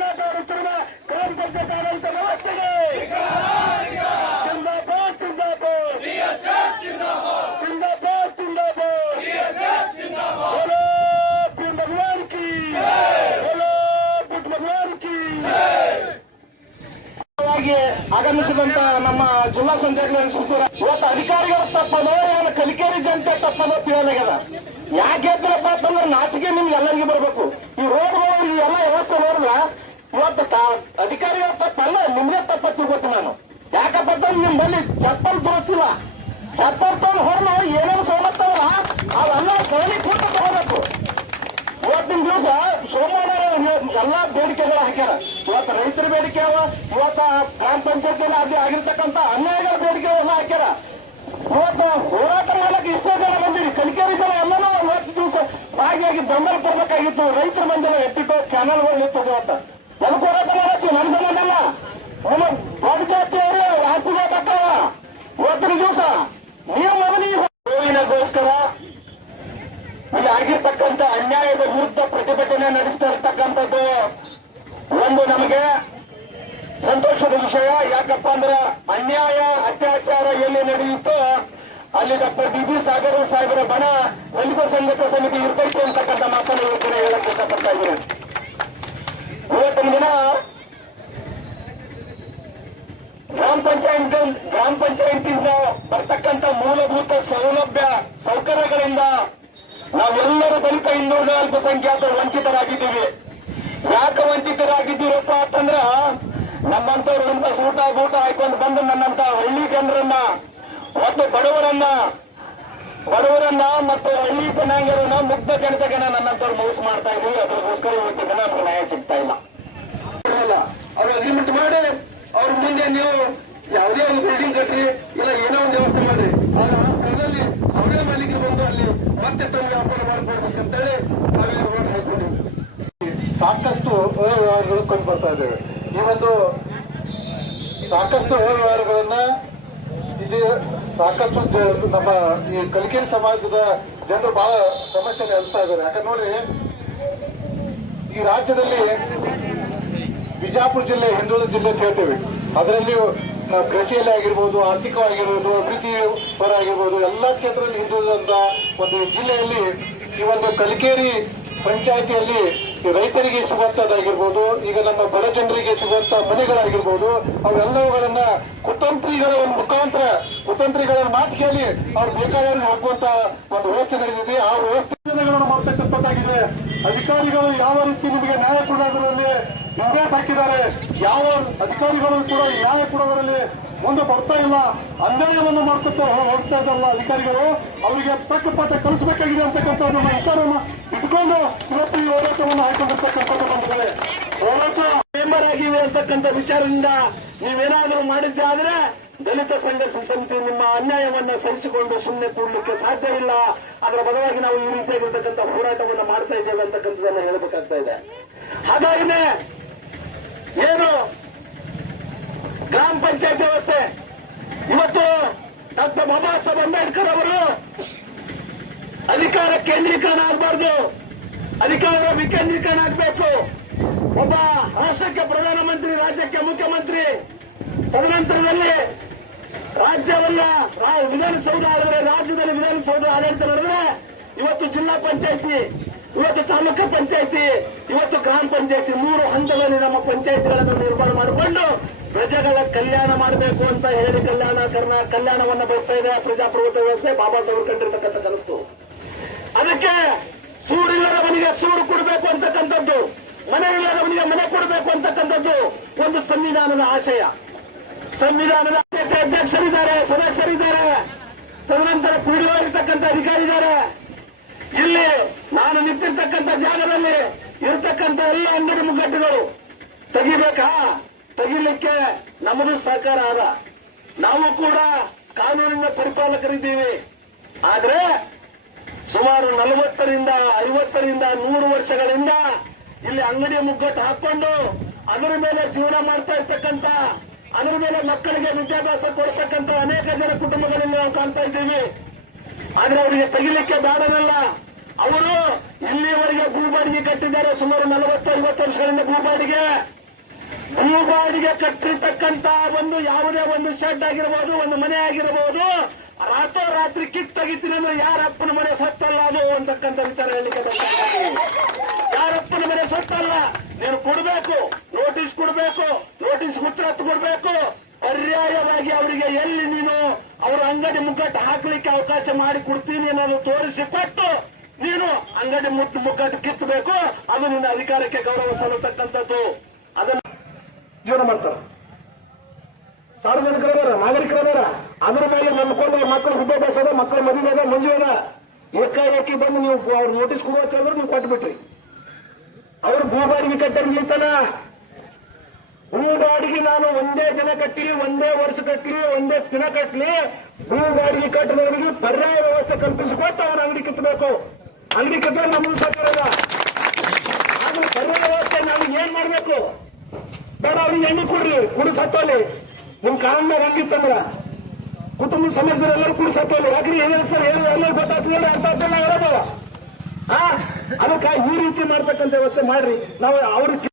ಹೋರಾಟಗಾರುತ್ತಿರುವ ಕಾಂಗ್ರೆಸ್ ಜಿಂದಾಬಾದ್ ಜಿಂದಾಬಾದ್ ಜಿಂದಾಬಾದ್ ಜಿಂದಾಬಾದ್ ಬೋಲೋ ಬೋಲೋ ಆಗಮಿಸಿದಂತ ನಮ್ಮ ಜಿಲ್ಲಾ ಸಂಜೆಗಳನ್ನು ಸುತ್ತೂರ ಇವತ್ತು ಅಧಿಕಾರಿಗಳ ತಪ್ಪದ ಏನು ಕಲಿಕೇರಿ ಜನತೆ ತಪ್ಪದ ತಿಳಿಯಲಾಗ್ಯದ ಯಾಕೆ ಅಂತಂದ್ರೆ ನಾಚಿಕೆ ನಿಮ್ಗೆ ಎಲ್ಲರಿಗೂ ಬರಬೇಕು. ಅಧಿಕಾರಿಗಳ ತಪ್ಪಲ್ಲ ನಿಮ್ಗೆ ತಪ್ಪ ತಿಳ್ಕೊತೀನಿ ನಾನು? ಯಾಕಪ್ಪ ನಿಮ್ಮಲ್ಲಿ ಚಪ್ಪಲ್ ಬರುತ್ತಿಲ್ಲ. ಚಪ್ಪಲ್ ತಗೊಂಡು ಹೊರಲು, ಏನೇನು ಸವಲತ್ತವಲ್ಲ ಅವೆಲ್ಲ ಸವಲಿ ಕೂತ ತಗೋಬೇಕು. ಇವತ್ತಿನ ದಿವಸ ಸೋಮವಾರ ಎಲ್ಲಾ ಬೇಡಿಕೆಗಳು ಹಾಕ್ಯಾರ. ಇವತ್ತು ರೈತರ ಬೇಡಿಕೆ ಅವ, ಇವತ್ತ ಗ್ರಾಮ ಅದೇ ಆಗಿರ್ತಕ್ಕಂಥ ಅನ್ಯಾಯಗಳ ಬೇಡಿಕೆ ಎಲ್ಲ ಹಾಕ್ಯಾರ. ಇವತ್ತು ಹೋರಾಟ ಮಾಡಕ್ಕೆ ಎಷ್ಟೋ ಜನ ಬಂದಿರಿ. ಕಲಿಕೇರಿ ಜನ ಎಲ್ಲನೂ ಇವತ್ತು ದಿವಸ ಭಾಗಿಯಾಗಿ ಬೆಂಬಲ ಕೊಡ್ಬೇಕಾಗಿತ್ತು. ರೈತರ ಬಂದಿಲ್ಲ ಎತ್ತಿಟ್ಟು ಚಾನಲ್ಗಳು ಎತ್ತು ಇವತ್ತು ಹೋರಾಟ ಮಾಡತ್ತೀವಿ ನನ್ನ ಸಂಬಂಧ ಅಲ್ಲ ದೊಡ್ಡ ಜಾತಿಯವರು ಆಸ್ತಿಗೆ ತಕ್ಕವ ಇವತ್ತಿನ ದಿವಸ ನೀವು ಮೊದಲಿಗೆ ಗೋವಿನಗೋಸ್ಕರ ಇಲ್ಲಿ ಆಗಿರ್ತಕ್ಕಂಥ ಅನ್ಯಾಯದ ವಿರುದ್ಧ ಪ್ರತಿಭಟನೆ ನಡೆಸ್ತಾ ಇರ್ತಕ್ಕಂಥದ್ದು ಒಂದು ನಮಗೆ ಸಂತೋಷದ ವಿಷಯ. ಯಾಕಪ್ಪ ಅಂದ್ರೆ ಅನ್ಯಾಯ, ಅತ್ಯಾಚಾರ ಎಲ್ಲಿ ನಡೆಯುತ್ತೋ ಅಲ್ಲಿ ಡಾಕ್ಟರ್ ಡಿ ಬಿ ಸಾಗರ ಸಾಹೇಬರ ಬಣ ದಲಿತ ಸಂಘಟ ಸಮಿತಿ ಇರ್ತೈತೆ ಅಂತಕ್ಕಂಥ ಮಾತನ್ನು ಇವತ್ತಿನ ಹೇಳಕ್ಕೆ ಇಷ್ಟಪಡ್ತಾ ಇದ್ದೀನಿ ಇವತ್ತಿನ ದಿನ ಗ್ರಾಮ ಪಂಚಾಯತ್ ಗ್ರಾಮ ಪಂಚಾಯತಿಂದ ಬರ್ತಕ್ಕಂಥ ಮೂಲಭೂತ ಸೌಲಭ್ಯ ಸೌಕರ್ಯಗಳಿಂದ ನಾವೆಲ್ಲರೂ ದಲಿತ ಹಿಂದುಳಿದ ಅಲ್ಪಸಂಖ್ಯಾತ ವಂಚಿತರಾಗಿದ್ದೀವಿ. ಯಾಕೆ ವಂಚಿತರಾಗಿದ್ದೀರಪ್ಪ ಅಂತಂದ್ರ ನಮ್ಮಂತವ್ರು ಇಂತ ಸೂಟ ಬೂಟ ಹಾಕೊಂಡು ಬಂದು ನನ್ನಂತ ಹಳ್ಳಿ ಜನರನ್ನ ಮತ್ತು ಬಡವರನ್ನ ಬಡವರನ್ನ ಮತ್ತು ಹಳ್ಳಿ ಜನಾಂಗರನ್ನ ಮುಗ್ಧ ಜನತೆಗೆ ನನ್ನಂತವ್ರು ಮೋಸ ಮಾಡ್ತಾ ಇದೀವಿ ಅದಕ್ಕೋಸ್ಕರ ಇವತ್ತು ದಿನ ನಮ್ಗೆ ನ್ಯಾಯ ಸಿಗ್ತಾ ಇಲ್ಲ. ಅವ್ರು ಅಗ್ರಿಮೆಂಟ್ ಮಾಡಿ, ಅವ್ರ ಮುಂದೆ ನೀವು ಯಾವುದೇ ಒಂದು ಬಿಲ್ಡಿಂಗ್ ಕಟ್ಟಿ, ಇಲ್ಲ ಏನೋ ಒಂದು ವ್ಯವಸ್ಥೆ ಮಾಡ್ರಿ ಆದ್ರೆ ಆ ಸ್ಥಳದಲ್ಲಿ ಅವರೇ ಮಾಲೀಕರು ಬಂದು ಅಲ್ಲಿ ಮತ್ತೆ ತಮ್ಮ ವ್ಯಾಪಾರ ಮಾಡ್ಕೊಡ್ಬೇಕಂತೇಳಿ ನಾವೇನು ರೋಡ್ ಹಾಕೊಂಡಿವಿ ಸಾಕಷ್ಟು ಅವ್ಯವಹಾರಗಳು ಕಂಡು ಬರ್ತಾ ಇದ್ದೇವೆ. ಈ ಒಂದು ಸಾಕಷ್ಟು ಅವ್ಯವಹಾರಗಳನ್ನ ಇದು ಸಾಕಷ್ಟು ನಮ್ಮ ಈ ಕಲಿಕೇರಿ ಸಮಾಜದ ಜನರು ಬಹಳ ಸಮಸ್ಯೆ ಹೇಳ್ತಾ ಇದ್ದಾರೆ. ಯಾಕಂದ್ರೆ ನೋಡಿ, ಈ ರಾಜ್ಯದಲ್ಲಿ ಬಿಜಾಪುರ ಜಿಲ್ಲೆ, ಹಿಂದುಳಿದ ಜಿಲ್ಲೆ ಅಂತ ಹೇಳ್ತೇವೆ. ಅದರಲ್ಲಿ ಕೃಷಿಯಲ್ಲಿ ಆಗಿರ್ಬೋದು, ಆರ್ಥಿಕವಾಗಿರ್ಬೋದು ಅಭಿವೃದ್ಧಿ ಪರ ಆಗಿರ್ಬೋದು, ಎಲ್ಲಾ ಕ್ಷೇತ್ರದಲ್ಲಿ ಹಿಂದುಳಿದಂತ ಒಂದು ಜಿಲ್ಲೆಯಲ್ಲಿ ಈ ಒಂದು ಕಲಿಕೇರಿ ಪಂಚಾಯತಿಯಲ್ಲಿ ರೈತರಿಗೆ ಸಿಗುವಂತದ್ದಾಗಿರ್ಬೋದು, ಈಗ ನಮ್ಮ ಬಡ ಜನರಿಗೆ ಸಿಗುವಂತ ಮನೆಗಳಾಗಿರ್ಬೋದು, ಅವೆಲ್ಲವುಗಳನ್ನ ಕುತಂತ್ರಿಗಳ ಒಂದು ಮುಖಾಂತರ, ಕುತಂತ್ರಿಗಳ ಮಾತು ಕೇಳಿ ಅವ್ರು ಬೇಕಾದವ್ರಿಗೆ ಹಾಕುವಂತ ಒಂದು ವ್ಯವಸ್ಥೆ ನಡೆದಿದೆ. ಆ ವ್ಯವಸ್ಥೆಗಳನ್ನು ಮಾಡ್ತಕ್ಕಂಥದ್ದಾಗಿದೆ. ಅಧಿಕಾರಿಗಳು ಯಾವ ರೀತಿ ನಿಮಗೆ ನ್ಯಾಯ ಕೊಡೋದರಲ್ಲಿ ಹಿಂದೆ ಹಾಕಿದ್ದಾರೆ, ಯಾವ ಅಧಿಕಾರಿಗಳು ಕೂಡ ನ್ಯಾಯ ಕೊಡೋದರಲ್ಲಿ ಮುಂದೆ ಬರ್ತಾ ಇಲ್ಲ. ಅನ್ಯಾಯವನ್ನು ಮಾಡ್ತಾ ಹೋಗ್ತಾ ಇದ್ದಲ್ಲ ಅಧಿಕಾರಿಗಳು. ಅವರಿಗೆ ತಕ್ಕ ಪಾಠ ಕಲಿಸಬೇಕಾಗಿದೆ ಅಂತಕ್ಕಂಥ ನಮ್ಮ ವಿಚಾರವನ್ನು ಇಟ್ಕೊಂಡು ಇವತ್ತು ಈ ಹೋರಾಟವನ್ನು ಹಾಕೊಂಡಿರ್ತಕ್ಕಂಥದ್ದು ಬಂದಿದೆ ಹೋರಾಟ ಮೆಂಬರ್ ಆಗಿವೆ ಅಂತಕ್ಕಂಥ ವಿಚಾರದಿಂದ ನೀವೇನಾದರೂ ಮಾಡಿದ್ದೆ ಆದ್ರೆ ದಲಿತ ಸಂಘರ್ಷ ಸಮಿತಿ ನಿಮ್ಮ ಅನ್ಯಾಯವನ್ನ ಸಹಿಸಿಕೊಂಡು ಸುಮ್ಮನೆ ಕೂಡಲಿಕ್ಕೆ ಸಾಧ್ಯ ಇಲ್ಲ. ಅದರ ಬದಲಾಗಿ ನಾವು ಈ ರೀತಿಯಾಗಿರ್ತಕ್ಕಂಥ ಹೋರಾಟವನ್ನು ಮಾಡ್ತಾ ಇದ್ದೇವೆ ಅಂತಕ್ಕಂಥದ್ದನ್ನ ಹೇಳಬೇಕಾಗ್ತಾ ಇದೆ. ಹಾಗಾಗಿನೇ ಏನು ಗ್ರಾಮ ಪಂಚಾಯತ್ ವ್ಯವಸ್ಥೆ. ಇವತ್ತು ಡಾಕ್ಟರ್ ಬಾಬಾ ಸಾಹೇಬ್ ಅಂಬೇಡ್ಕರ್ ಅವರು ಅಧಿಕಾರ ಕೇಂದ್ರೀಕರಣ ಆಗಬಾರ್ದು ಅಧಿಕಾರ ವಿಕೇಂದ್ರೀಕರಣ ಆಗಬೇಕು ಒಬ್ಬ ರಾಷ್ಟ್ರಕ್ಕೆ ಪ್ರಧಾನಮಂತ್ರಿ, ರಾಜ್ಯಕ್ಕೆ ಮುಖ್ಯಮಂತ್ರಿ. ತದನಂತರದಲ್ಲಿ ರಾಜ್ಯವನ್ನ ವಿಧಾನಸೌಧ ಆದರೆ ರಾಜ್ಯದಲ್ಲಿ ವಿಧಾನಸೌಧ ಆಡಳಿತ ನಡೆದ್ರೆ ಇವತ್ತು ಜಿಲ್ಲಾ ಪಂಚಾಯಿತಿ, ಇವತ್ತು ತಾಲೂಕು ಪಂಚಾಯಿತಿ, ಇವತ್ತು ಗ್ರಾಮ ಪಂಚಾಯಿತಿ ಮೂರು ಹಂತಗಳಲ್ಲಿ ನಮ್ಮ ಪಂಚಾಯಿತಿಗಳನ್ನು ನಿರ್ಮಾಣ ಮಾಡಿಕೊಂಡು ಪ್ರಜೆಗಳ ಕಲ್ಯಾಣ ಮಾಡಬೇಕು ಅಂತ ಹೇಳಿ ಕಲ್ಯಾಣ, ಕರ್ನ, ಕಲ್ಯಾಣವನ್ನ ಬಯಸ್ತಾ ಇದೆ. ಪ್ರಜಾಪ್ರಭುತ್ವ ವ್ಯವಸ್ಥೆ ಬಾಬಾ ಸಾಹೇಬ್ ಕಂಡಿರ್ತಕ್ಕಂಥ ಕನಸು. ಅದಕ್ಕೆ ಸೂರಿಲ್ಲದವನಿಗೆ ಸೂರು ಕೊಡಬೇಕು ಅಂತಕ್ಕಂಥದ್ದು, ಮನೆ ಇಲ್ಲದವನಿಗೆ ಮನೆ ಕೊಡಬೇಕು ಅಂತಕ್ಕಂಥದ್ದು ಒಂದು ಸಂವಿಧಾನದ ಆಶಯ. ಸಂವಿಧಾನದ ಆಶಯಕ್ಕೆ ಅಧ್ಯಕ್ಷರಿದ್ದಾರೆ, ಸದಸ್ಯರಿದ್ದಾರೆ. ತದನಂತರ ಕೂಡಿರತಕ್ಕಂಥ ಅಧಿಕಾರಿ ಇದ್ದಾರೆ ಇಲ್ಲಿ ನಾನು ನಿಂತಿರ್ತಕ್ಕಂಥ ಜಾಗದಲ್ಲಿ ಇರತಕ್ಕಂಥ ಎಲ್ಲ ಅಂಗಡಿ ಮುಗ್ಗಟ್ಟುಗಳು ತೆಗಿಬೇಕಾ? ತೆಗಿಲಿಕ್ಕೆ ನಮಗೂ ಸಹಕಾರ ಆದ. ನಾವು ಕೂಡ ಕಾನೂನಿನ ಪರಿಪಾಲಕರಿದ್ದೀವಿ. ಆದ್ರೆ ಸುಮಾರು ನಲವತ್ತರಿಂದ ಐವತ್ತರಿಂದ ನೂರು ವರ್ಷಗಳಿಂದ ಇಲ್ಲಿ ಅಂಗಡಿಯ ಮುಗ್ಗಟ್ಟು ಹಾಕೊಂಡು ಅದರ ಮೇಲೆ ಜೀವನ ಮಾಡ್ತಾ ಇರ್ತಕ್ಕಂಥ, ಅದರ ಮೇಲೆ ಮಕ್ಕಳಿಗೆ ವಿದ್ಯಾಭ್ಯಾಸ ಕೊಡ್ತಕ್ಕಂಥ ಅನೇಕ ಜನ ಕುಟುಂಬಗಳಲ್ಲಿ ನಾವು ಕಾಣ್ತಾ ಇದ್ದೀವಿ. ಆದ್ರೆ ಅವರಿಗೆ ತೆಗಿಲಿಕ್ಕೆ ಬೇಡನಲ್ಲ ಅವರು ಇಲ್ಲಿಯವರೆಗೆ ಭೂಬಾಡಿಗೆ ಕಟ್ಟಿದ್ದಾರೆ ಸುಮಾರು ನಲವತ್ತು ಐವತ್ತು ವರ್ಷಗಳಿಂದ ಭೂಬಾಡಿಗೆ ಕಟ್ಟಿರ್ತಕ್ಕಂತ ಒಂದು ಯಾವುದೇ ಒಂದು ಶೆಡ್ ಆಗಿರಬಹುದು ಒಂದು ಮನೆ ಆಗಿರಬಹುದು ರಾತ್ರೋರಾತ್ರಿ ಕಿತ್ ತೆಗಿತೀನಿ ಅಂದ್ರೆ ಯಾರಪ್ಪನ ಮನೆ ಸತ್ತಲ್ಲ ಅದು ಅಂತಕ್ಕಂಥ ವಿಚಾರ ಹೇಳಿಕೆ. ಯಾರಪ್ಪನ ಮನೆ ಸತ್ತಲ್ಲ? ನೀನು ಕೊಡಬೇಕು ನೋಟಿಸ್ ಕೊಡಬೇಕು ನೋಟಿಸ್ ಉತ್ತರ ಕೊಡಬೇಕು. ಪರ್ಯಾಯವಾಗಿ ಅವರಿಗೆ ಎಲ್ಲಿ ನೀನು ಅವರ ಅಂಗಡಿ ಮುಗ್ಗಟ್ಟು ಹಾಕಲಿಕ್ಕೆ ಅವಕಾಶ ಮಾಡಿ ಕೊಡ್ತೀನಿ ಅನ್ನೋದು ತೋರಿಸಿ ಕೊಟ್ಟು ನೀನು ಅಂಗಡಿ ಮುಟ್ಟು ಮುಗ್ಗಟ್ಟು ಕಿತ್ತಬೇಕು. ಅದು ನಿನ್ನ ಅಧಿಕಾರಕ್ಕೆ ಗೌರವ ಸಲ್ಲತಕ್ಕಂಥದ್ದು. ಜೀವನ ಮಾಡ್ತಾರೆ. ಸಾರ್ವಜನಿಕರ ಬೇರೆ, ನಾಗರಿಕರ ಬೇರೆ. ಅದ್ರ ಮೇಲೆ ನಂಬ್ಕೊಂಡು ಮಕ್ಕಳ ವಿದ್ಯಾಭ್ಯಾಸ ಅದ ಮಕ್ಕಳ ಮದುವೆ ಅದ ಮಂಜು ಅದ ಏಕಾಏಕಿ ಬಂದು ನೀವು ಅವ್ರು ನೋಟಿಸ್ ಕೊಡುವ ಹೇಳಿದ್ರೆ ನೀವು ಕೊಟ್ಬಿಟ್ರಿ. ಅವ್ರು ಭೂಬಾಡಿಗೆ ಕಟ್ಟರ್ ನಿಲ್ತಾನ. ಭೂಬಾಡಿಗೆ ನಾನು ಒಂದೇ ದಿನ ಕಟ್ಟಿರಿ, ಒಂದೇ ವರ್ಷ ಕಟ್ಟಿರಿ, ಒಂದೇ ದಿನ ಕಟ್ಟಲಿ ಭೂ ಬಾಡಿಗೆ ಕಟ್ಟದವರಿಗೆ ಪರ್ಯಾಯ ವ್ಯವಸ್ಥೆ ಕಲ್ಪಿಸಿಕೊಟ್ಟು ಅವ್ರ ಅಂಗಡಿ ಕಿತ್ತಬೇಕು ಅಂಗಡಿ ಕಿತ್ತ ನಮ್ಮನ್ನು ಸರ್ಕಾರ ಪರ್ಯಾಯ ವ್ಯವಸ್ಥೆ ನಾವು ಏನ್ ಮಾಡ್ಬೇಕು? ಬೇಡ, ಅವ್ರಿಗೆ ಎಣ್ಣೆ ಕೊಡ್ರಿ, ಕುಡಿ ಸತ್ತೋಲಿ. ನಿಮ್ ಕಾರಣ ಹೆಂಗಿತ್ತಂದ್ರ ಕುಟುಂಬ ಸಮಸ್ಯೆ ಎಲ್ಲರೂ ಕುಡಿ ಸತ್ತೋಲಿ. ಯಾಕ್ರಿ ಏನ್ ಸರ್ ಏನು ಎಲ್ಲ ಗೊತ್ತಾಗ್ತದೆ ಅಂತ ಹೇಳೋದು ಆ, ಅದಕ್ಕ ಈ ರೀತಿ ಮಾಡ್ತಕ್ಕಂಥ ವ್ಯವಸ್ಥೆ ಮಾಡ್ರಿ. ನಾವು ಅವ್ರಿಗೆ